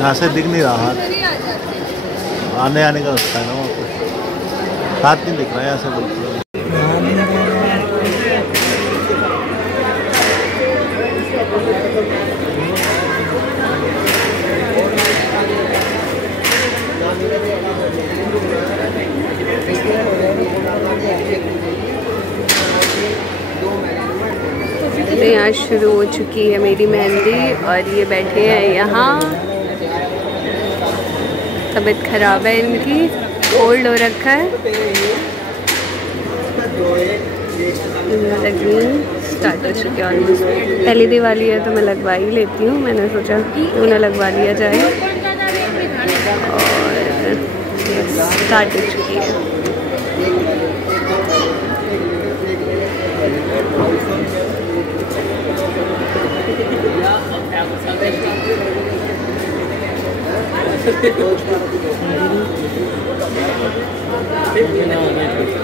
यहाँ से दिख नहीं रहा, आने आने का रास्ता है ना, वहाँ पे हाथ नहीं दिख रहा है यहाँ से बिल्कुल। तो यहाँ शुरू हो चुकी है मेरी मेहंदी और ये बैठे हैं यहाँ। तबीयत ख़राब है इनकी, कोल्ड हो रखा है। लगी स्टार्ट हो चुकी है ऑलमोस्ट। पहली दिवाली है तो मैं लगवा ही लेती हूँ, मैंने सोचा क्यों ना लगवा लिया जाए। और स्टार्ट हो चुकी है।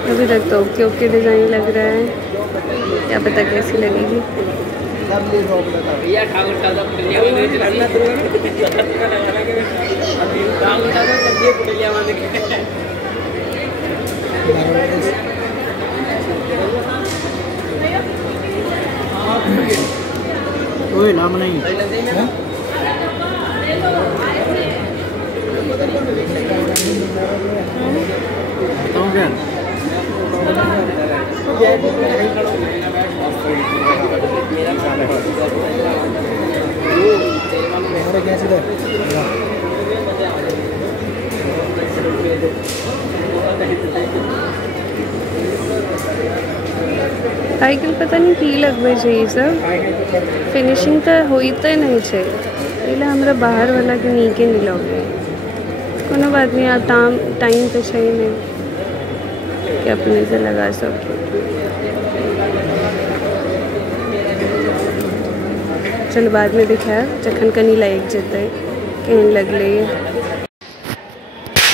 अभी तक तो ओके डिज़ाइन लग रहा है, क्या पता कैसी लगेगी। कोई नाम नहीं बताऊँ क्या? साइकिल पता नहीं की लगवे चाहिए सब, फिनिशिंग तो होई तो नहीं चाहिए। पहले हमारा बाहर वाला के नीचे नहीं लगे, कोनो बात नहीं, आप टाइम तो चाहिए नहीं कि अपने से लगा सके। चलो बाद में दिखाया जखन कनी लायक जते कहन लगले।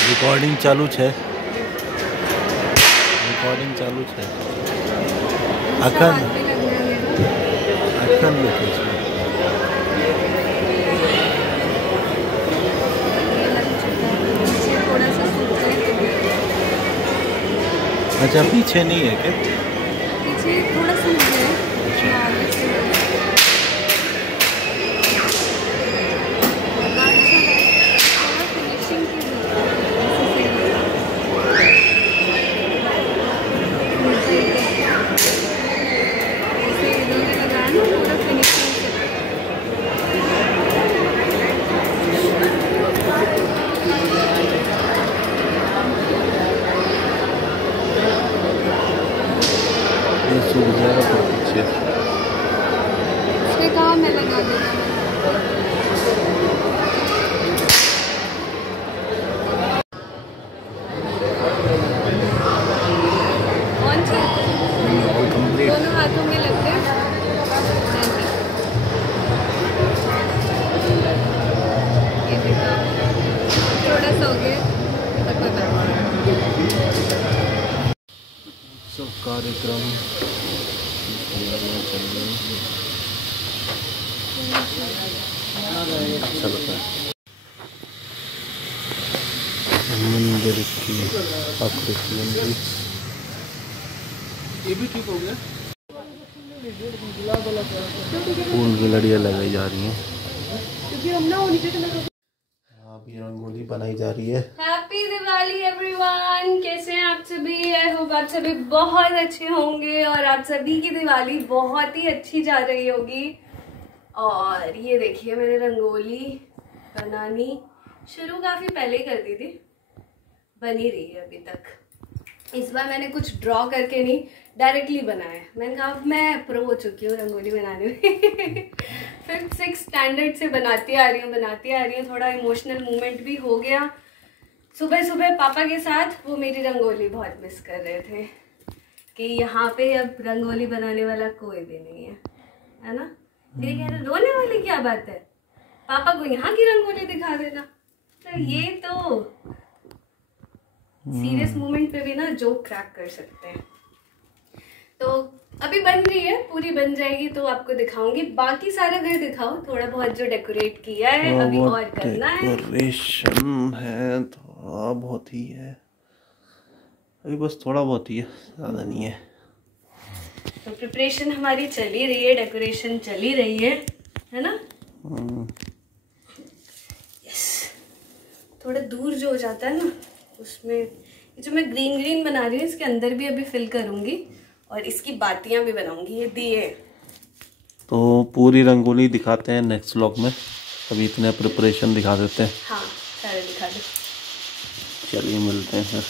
रिकॉर्डिंग चालू है, रिकॉर्डिंग चालू है। अखन अखन लिखे छे। अच्छा पीछे नहीं है क्या? पीछे थोड़ा सा है। उसके काम में लगा देना। दोनों हाथों में लगते हैं। ये देखो थोड़ा सा हो गया तक सब कार्यक्रम अच्छा लगता है। मंदिर की आकृति ये भी ठीक हो गया। फूल की लड़ियाँ लगाई जा रही हैं। आप अभी रंगोली बनाई जा रही है। हैप्पी दिवाली एवरीवन, कैसे हैं आप सभी? आई होप आप सभी बहुत अच्छे होंगे और आप सभी की दिवाली बहुत ही अच्छी जा रही होगी। और ये देखिए मैंने रंगोली बनानी शुरू काफ़ी पहले कर दी थी, बनी रही है अभी तक। इस बार मैंने कुछ ड्रॉ करके नहीं, डायरेक्टली बनाया। मैंने कहा अब मैं प्रो हो चुकी हूँ रंगोली बनाने में। 5th 6th स्टैंडर्ड से बनाती आ रही हूँ। थोड़ा इमोशनल मूवमेंट भी हो गया। सुबह सुबह पापा के साथ वो मेरी रंगोली बहुत मिस कर रहे थे कि यहाँ पे अब रंगोली बनाने वाला कोई भी नहीं है ना। फिर कह रहे रोने वाली क्या बात है, पापा को यहाँ की रंगोली दिखा देना। तो ये तो सीरियस मोमेंट पे भी ना जोक क्रैक कर सकते हैं। तो अभी बन रही है, पूरी बन जाएगी तो आपको दिखाऊंगी। बाकी सारा घर दिखाओ, थोड़ा बहुत जो डेकोरेट किया है अभी और करना है। डेकोरेशन है थोड़ा बहुत ही है अभी, बस थोड़ा बहुत ही है, ज़्यादा नहीं है। तो प्रिपरेशन हमारी चल ही रही है, डेकोरेशन चल ही रही है ना। यस, थोड़ा दूर जो हो जाता है ना उसमें, ये जो मैं ग्रीन बना रही हूँ इसके अंदर भी अभी फिल करूंगी और इसकी बातियां भी बनाऊंगी। ये दिए तो पूरी रंगोली दिखाते हैं नेक्स्ट व्लॉग में, अभी इतने प्रिपरेशन दिखा देते हैं। हाँ सारे दिखा दो। चलिए मिलते हैं फिर।